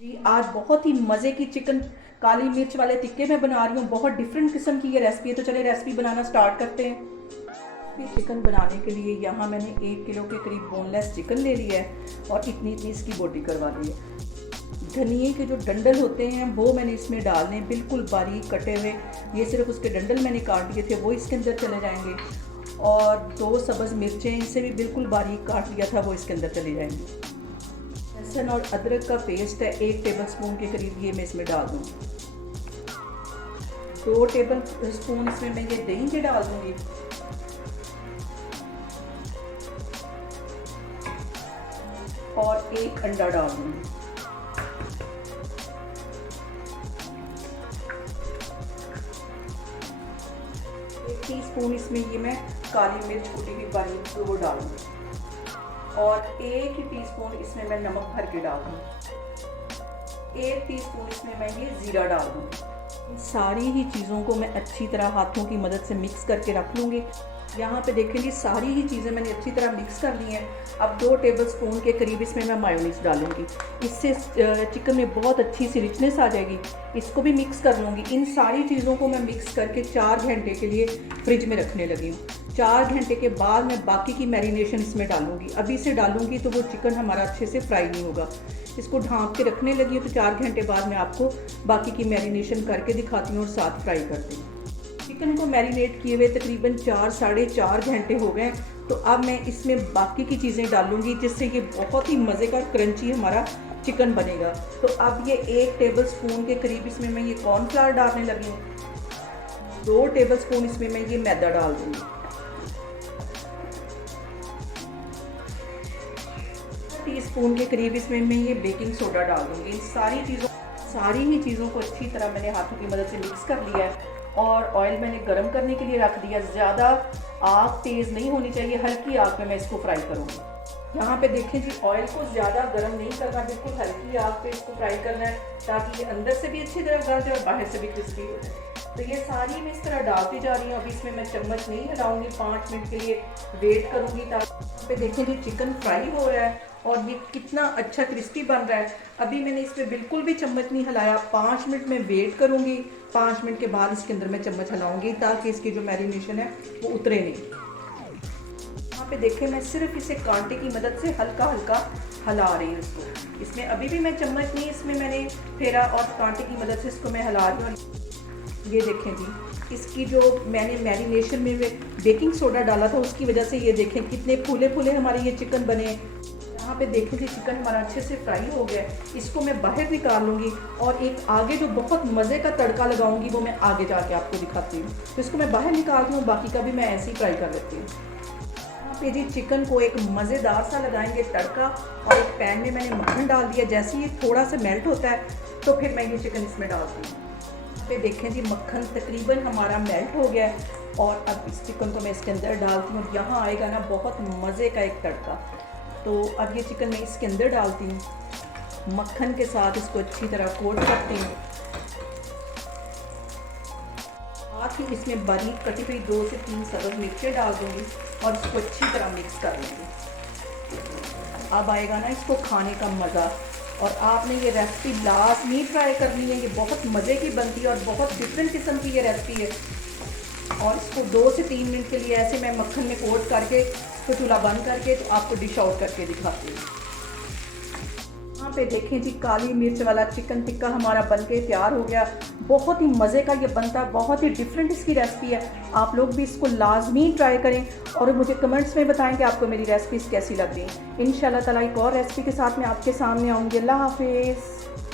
जी, आज बहुत ही मज़े की चिकन काली मिर्च वाले टिक्के मैं बना रही हूँ। बहुत डिफरेंट किस्म की ये रेसिपी है, तो चलिए रेसिपी बनाना स्टार्ट करते हैं। ये चिकन बनाने के लिए यहाँ मैंने 1 किलो के करीब बोनलेस चिकन ले लिया है और इतनी इतनी इसकी बोटी करवा ली है। धनिए के जो डंडल होते हैं वो मैंने इसमें डालने हैं, बिल्कुल बारीक कटे हुए। ये सिर्फ उसके डंडल मैंने काट दिए थे, वो इसके अंदर चले जाएंगे। और 2 सब्ज़ मिर्चें इसे भी बिल्कुल बारीक काट लिया था, वो इसके अंदर चली जाएंगी। लहसुन और अदरक का पेस्ट है 1 टेबलस्पून के करीब, ये मैं इसमें डाल दूँ। 2 टेबलस्पून इसमें मैं ये दही के डाल दूँगी। और 1 अंडा डाल दूँगी। 1 टीस्पून इसमें ये मैं काली मिर्च कुटी हुई बारीक वो डालूँगी। और 1 ही टीस्पून इसमें मैं नमक भर के डाल दूँ। 1 टीस्पून इसमें मैं ये ज़ीरा डाल दूँ। इन सारी ही चीज़ों को मैं अच्छी तरह हाथों की मदद से मिक्स करके रख लूँगी। यहाँ पे देखेंगे सारी ही चीज़ें मैंने अच्छी तरह मिक्स कर ली हैं। अब 2 टेबलस्पून के करीब इसमें मैं मायोनीज़ डालूँगी। इससे चिकन में बहुत अच्छी सी रिचनेस आ जाएगी। इसको भी मिक्स कर लूँगी। इन सारी चीज़ों को मैं मिक्स करके 4 घंटे के लिए फ्रिज में रखने लगी हूँ। 4 घंटे के बाद मैं बाकी की मैरिनेशन इसमें डालूँगी। अभी से डालूँगी तो वो चिकन हमारा अच्छे से फ्राई नहीं होगा। इसको ढाँप के रखने लगी हूँ, तो 4 घंटे बाद मैं आपको बाकी की मैरिनेशन करके दिखाती हूँ और साथ फ्राई करती हूँ। चिकन को मैरिनेट किए हुए तकरीबन 4 साढ़े 4 घंटे हो गए। तो अब मैं इसमें बाकी की चीज़ें डालूँगी, जिससे ये बहुत ही मज़े का क्रंची हमारा चिकन बनेगा। तो अब ये 1 टेबलस्पून के करीब इसमें मैं ये कॉर्नफ्लावर डालने लगी हूँ। 2 टेबलस्पून इसमें मैं ये मैदा डाल दूँगी। टीस्पून के करीब इसमें मैं ये बेकिंग सोडा डाल दूँगी। इन सारी ही चीज़ों को अच्छी तरह मैंने हाथों की मदद से मिक्स कर लिया है। और ऑयल मैंने गर्म करने के लिए रख दिया। ज़्यादा आग तेज़ नहीं होनी चाहिए, हल्की आग पे मैं इसको फ्राई करूँगी। यहाँ पे देखें जी, ऑयल को ज़्यादा गर्म नहीं करना, बिल्कुल हल्की आग पे इसको फ्राई करना है, ताकि ये अंदर से भी अच्छी तरह गल जाए और बाहर से भी क्रिस्पी हो जाए। तो ये सारी मैं इस तरह डालती जा रही हूँ। अभी इसमें मैं चम्मच नहीं हिलाऊंगी, 5 मिनट के लिए वेट करूँगी। ताकि पे देखें जी, चिकन फ्राई हो रहा है और ये कितना अच्छा क्रिस्पी बन रहा है। अभी मैंने इस पर बिल्कुल भी चम्मच नहीं हिलाया। 5 मिनट में वेट करूँगी। 5 मिनट के बाद इसके अंदर मैं चम्मच हिलाऊंगी, ताकि इसकी जो मैरिनेशन है वो उतरे नहीं। यहाँ पे देखें, मैं सिर्फ इसे कांटे की मदद से हल्का हल्का हिला रही हूँ इसको। इसमें अभी भी मैं चम्मच नहीं इसमें मैंने फेरा, और कांटे की मदद से इसको मैं हिला रही हूँ। ये देखें जी, इसकी जो मैंने मैरिनेशन में बेकिंग सोडा डाला था, उसकी वजह से ये देखें कितने फूले फूले हमारे ये चिकन बने। यहाँ पे देखें जी, चिकन हमारा अच्छे से फ्राई हो गया। इसको मैं बाहर निकाल लूँगी और एक आगे जो बहुत मज़े का तड़का लगाऊंगी वो मैं आगे जाके आपको दिखाती हूँ। तो इसको मैं बाहर निकालती हूँ, बाकी का भी मैं ऐसे ही फ्राई कर लेती हूँ। यहाँ पे जी, चिकन को एक मज़ेदार सा लगाएंगे तड़का, और एक पैन में मैंने मक्खन डाल दिया। जैसे ही थोड़ा सा मेल्ट होता है तो फिर मैं ये चिकन इसमें डालती हूँ। पे देखें जी, मक्खन तकरीबन हमारा मेल्ट हो गया है। और अब इस चिकन को मैं इसके अंदर डालती हूँ। यहाँ आएगा ना बहुत मज़े का एक तड़का। तो अब ये चिकन मैं इसके अंदर डालती हूँ, मक्खन के साथ इसको अच्छी तरह कोट करती हूँ। साथ ही इसमें बारीक कटी हुई 2 से 3 सब्ज़ मिर्चें डाल दूँगी और इसको अच्छी तरह मिक्स कर लूँगी। अब आएगा ना इसको खाने का मज़ा। और आपने ये रेसिपी लाजमी ट्राई करनी है। ये बहुत मज़े की बनती है और बहुत डिफरेंट किस्म की ये रेसिपी है। और इसको 2 से 3 मिनट के लिए ऐसे मैं मक्खन में कोट करके तो चूल्हा बंद करके तो आपको डिश आउट करके दिखाती हूँ। यहाँ पे देखें जी, काली मिर्च वाला चिकन टिक्का हमारा बनके तैयार हो गया। बहुत ही मज़े का ये बनता है, बहुत ही डिफरेंट इसकी रेसिपी है। आप लोग भी इसको लाजमी ट्राई करें और मुझे कमेंट्स में बताएं कि आपको मेरी रेसिपीज़ कैसी लग रही हैं। इंशाल्लाह ताला एक और रेसिपी के साथ मैं आपके सामने आऊँगी। अल्लाह हाफिज़।